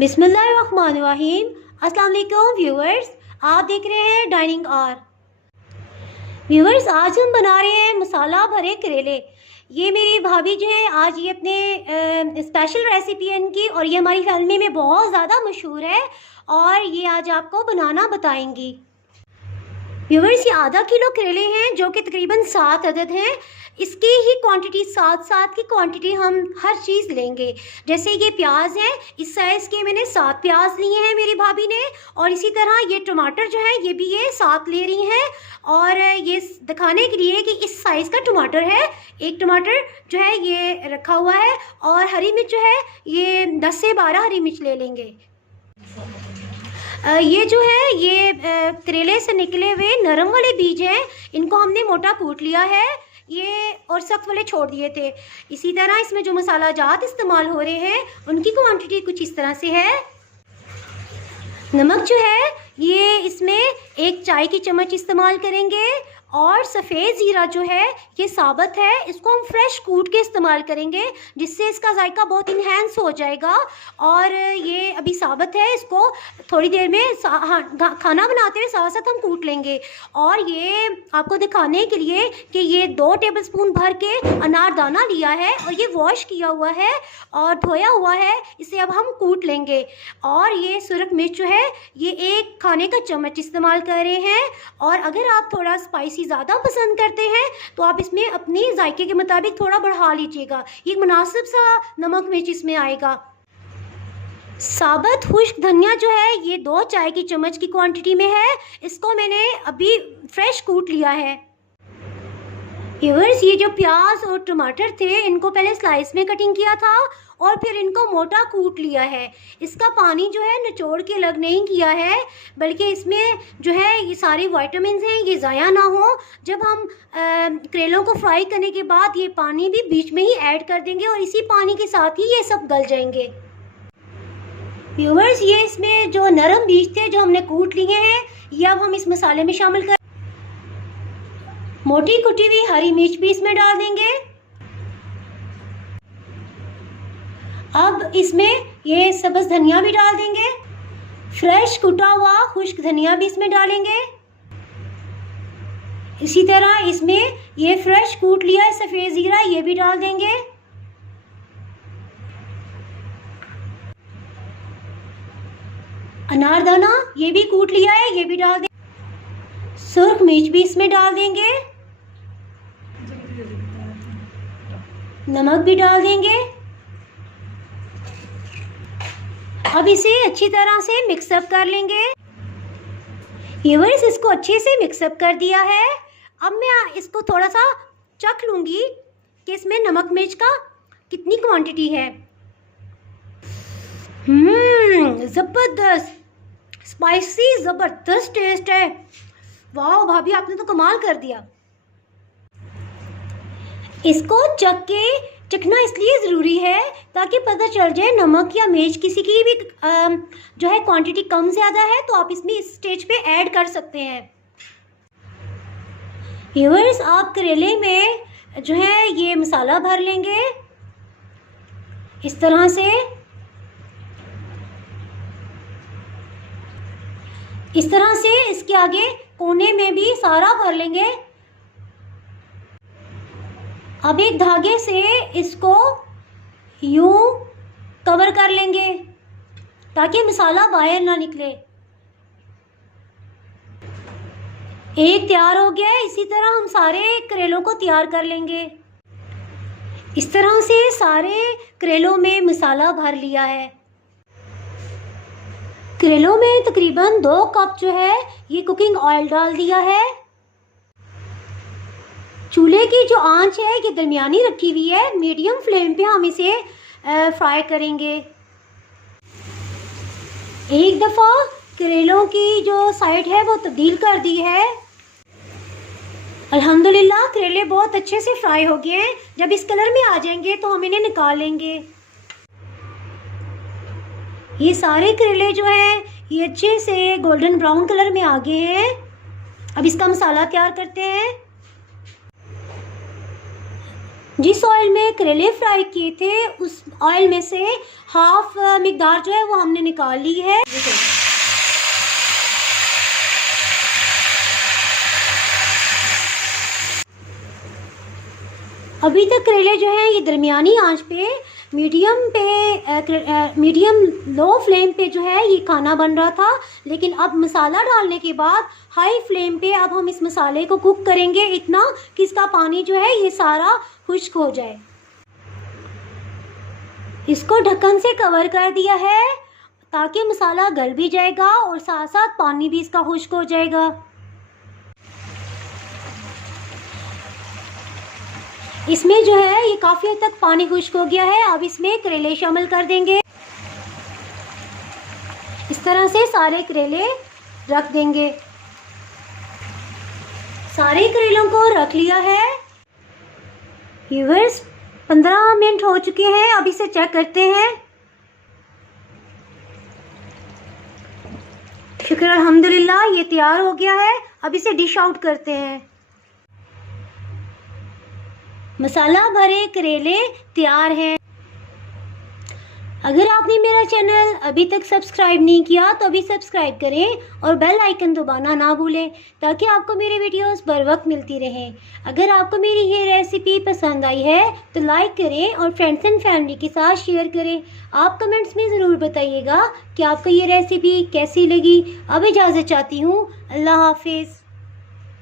बिस्मिल्लाहिर्रहमानिर्रहीम। अस्सलाम वालेकुम व्यूअर्स, आप देख रहे हैं डाइनिंग आर। व्यूअर्स, आज हम बना रहे हैं मसाला भरे करेले। ये मेरी भाभी जो है आज ये अपने स्पेशल रेसिपी है इनकी, और ये हमारी फैमिली में बहुत ज़्यादा मशहूर है और ये आज आपको बनाना बताएंगी। व्यूअर्स, ये आधा किलो करेले हैं जो कि तकरीबन 7 अदद हैं। इसकी ही क्वांटिटी 7 की क्वांटिटी हम हर चीज़ लेंगे। जैसे ये प्याज है, इस साइज़ के मैंने 7 प्याज लिए हैं मेरी भाभी ने, और इसी तरह ये टमाटर जो है ये भी ये 7 ले रही हैं। और ये दिखाने के लिए कि इस साइज़ का टमाटर है, एक टमाटर जो है ये रखा हुआ है, और हरी मिर्च जो है ये 10 से 12 हरी मिर्च ले लेंगे। ये जो है ये करेले से निकले हुए नरम वाले बीज हैं, इनको हमने मोटा कूट लिया है ये, और सख्त वाले छोड़ दिए थे। इसी तरह इसमें जो मसाला जात इस्तेमाल हो रहे हैं उनकी क्वांटिटी कुछ इस तरह से है। नमक जो है ये इसमें 1 चाय की चम्मच इस्तेमाल करेंगे, और सफ़ेद ज़ीरा जो है ये साबुत है, इसको हम फ्रेश कूट के इस्तेमाल करेंगे जिससे इसका जायका बहुत इन्हेंस हो जाएगा। और ये अभी साबुत है, इसको थोड़ी देर में खाना बनाते हुए साथ साथ हम कूट लेंगे। और ये आपको दिखाने के लिए कि ये 2 टेबलस्पून भर के अनारदाना लिया है, और ये वॉश किया हुआ है और धोया हुआ है, इसे अब हम कूट लेंगे। और ये सुरख मिर्च जो है ये 1 खाने का चम्मच इस्तेमाल कर रहे हैं। और अगर आप थोड़ा स्पाइसी ज़्यादा पसंद करते हैं तो आप इसमें अपनी जायके के मुताबिक थोड़ा बढ़ा लीजिएगा, ये मुनासिब सा नमक मिर्च इसमें आएगा। साबुत खुश्क धनिया जो है ये 2 चाय की चम्मच की क्वांटिटी में है, इसको मैंने अभी फ्रेश कूट लिया है। व्यूअर्स, ये जो प्याज और टमाटर थे इनको पहले स्लाइस में कटिंग किया था और फिर इनको मोटा कूट लिया है। इसका पानी जो है निचोड़ के अलग नहीं किया है, बल्कि इसमें जो है ये सारी विटामिन्स हैं ये ज़ाया ना हो। जब हम करेलों को फ्राई करने के बाद ये पानी भी बीच में ही ऐड कर देंगे और इसी पानी के साथ ही ये सब गल जाएंगे। व्यूअर्स, ये इसमें जो नरम बीज थे जो हमने कूट लिए हैं ये अब हम इस मसाले में शामिल कर, मोटी कुटी हुई हरी मिर्च भी इसमें डाल देंगे। अब इसमें ये सब्ज़ धनिया भी डाल देंगे, फ्रेश कुटा हुआ खुश्क धनिया भी इसमें डालेंगे। इसी तरह इसमें ये फ्रेश कूट लिया है सफ़ेद ज़ीरा ये भी डाल देंगे। अनारदाना ये भी कूट लिया है ये भी डाल देंगे। सुर्ख मिर्च भी इसमें डाल देंगे, नमक भी डाल देंगे। अब इसे अच्छी तरह से मिक्सअप कर लेंगे। व्यूअर्स, इसको अच्छे से मिक्सअप कर दिया है। अब मैं इसको थोड़ा सा चख लूँगी कि इसमें नमक मिर्च का कितनी क्वांटिटी है। ज़बरदस्त स्पाइसी ज़बरदस्त टेस्ट है। वाह भाभी, आपने तो कमाल कर दिया। इसको चखना इसलिए ज़रूरी है ताकि पता चल जाए नमक या मिर्च किसी की भी जो है क्वांटिटी कम ज़्यादा है तो आप इसमें इस स्टेज पे ऐड कर सकते हैं। व्यूअर्स, आप करेले में जो है ये मसाला भर लेंगे इस तरह से। इस तरह से इसके आगे कोने में भी सारा भर लेंगे। अब एक धागे से इसको यूं कवर कर लेंगे ताकि मसाला बाहर ना निकले। एक तैयार हो गया है, इसी तरह हम सारे करेलों को तैयार कर लेंगे। इस तरह से सारे करेलों में मसाला भर लिया है। करेलों में तकरीबन 2 कप जो है ये कुकिंग ऑयल डाल दिया है। चूल्हे की जो आंच है ये दरमियानी रखी हुई है, मीडियम फ्लेम पे हम इसे फ्राई करेंगे। एक दफ़ा करेलों की जो साइड है वो तब्दील कर दी है। अल्हम्दुलिल्लाह करेले बहुत अच्छे से फ्राई हो गए हैं। जब इस कलर में आ जाएंगे तो हम इन्हें निकाल लेंगे। ये सारे करेले जो हैं ये अच्छे से गोल्डन ब्राउन कलर में आ गए हैं। अब इसका मसाला तैयार करते हैं। जिस ऑयल में करेले फ्राई किए थे उस ऑयल में से हाफ मिकदार जो है वो हमने निकाल ली है। अभी तक करेले जो है ये दरमियानी आंच पे मीडियम लो फ्लेम पे जो है ये खाना बन रहा था, लेकिन अब मसाला डालने के बाद हाई फ्लेम पे अब हम इस मसाले को कुक करेंगे इतना कि इसका पानी जो है ये सारा खुश्क हो जाए। इसको ढक्कन से कवर कर दिया है ताकि मसाला गल भी जाएगा और साथ साथ पानी भी इसका खुश्क हो जाएगा। इसमें जो है ये काफ़ी हद तक पानी खुश्क हो गया है। अब इसमें करेले शामिल कर देंगे। इस तरह से सारे करेले रख देंगे। सारे करेलों को रख लिया है। व्यूअर्स 15 मिनट हो चुके हैं। अब इसे चेक करते हैं। शुक्र अल्हम्दुलिल्लाह ये तैयार हो गया है। अब इसे डिश आउट करते हैं। मसाला भरे करेले तैयार हैं। अगर आपने मेरा चैनल अभी तक सब्सक्राइब नहीं किया तो अभी सब्सक्राइब करें और बेल आइकन दबाना ना भूलें ताकि आपको मेरे वीडियोस बर वक्त मिलती रहें। अगर आपको मेरी ये रेसिपी पसंद आई है तो लाइक करें और फ्रेंड्स एंड फैमिली के साथ शेयर करें। आप कमेंट्स में ज़रूर बताइएगा कि आपको ये रेसिपी कैसी लगी। अब इजाज़त चाहती हूँ। अल्लाह हाफिज़।